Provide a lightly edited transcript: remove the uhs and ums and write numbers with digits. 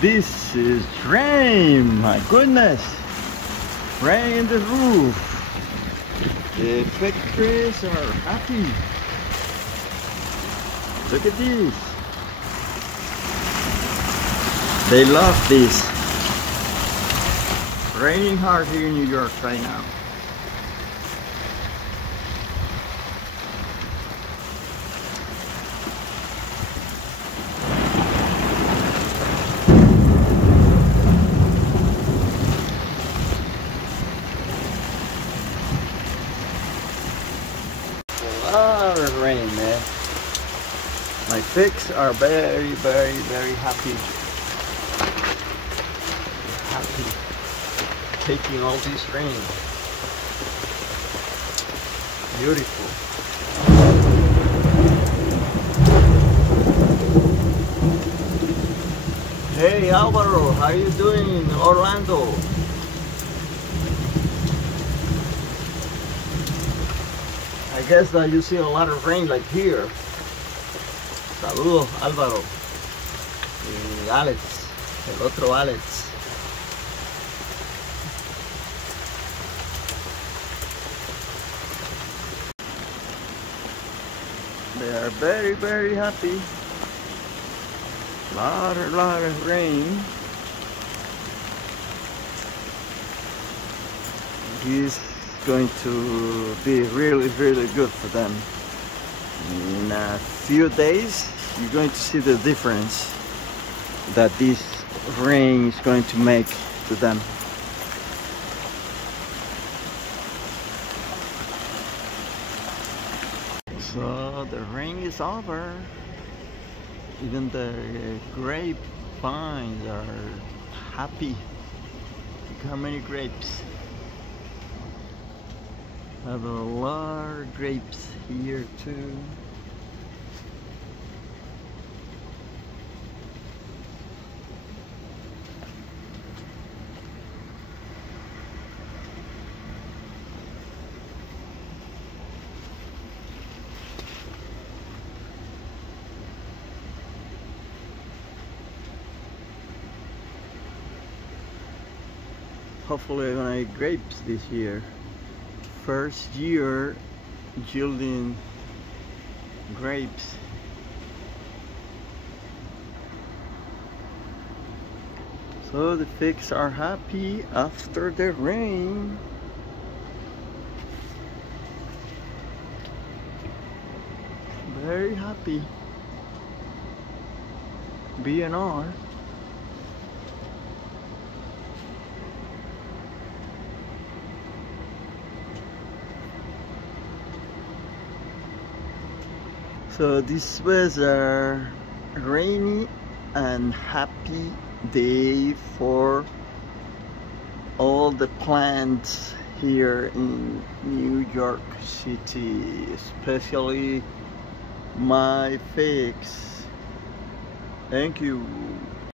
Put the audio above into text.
This is rain, my goodness. Rain in the roof. The fig trees are happy. Look at this. They love this. Raining hard here in New York right now. A lot of rain, man. My figs are very, very, very happy. Happy taking all this rain. Beautiful. Hey Alvaro, how you doing in Orlando? I guess that you see a lot of rain like here. Saludos Álvaro y Alex, el otro Alex. They are very, very happy. Lot of rain. This is going to be really, really good for them. In a few days, you're going to see the difference that this rain is going to make to them. So the rain is over. Even the grapevines are happy. Look how many grapes. I have a lot of grapes here too. Hopefully I'm gonna eat grapes this year. First year yielding grapes. So the figs are happy after the rain. Very happy. BNR. So this was a rainy and happy day for all the plants here in New York City, especially my figs. Thank you.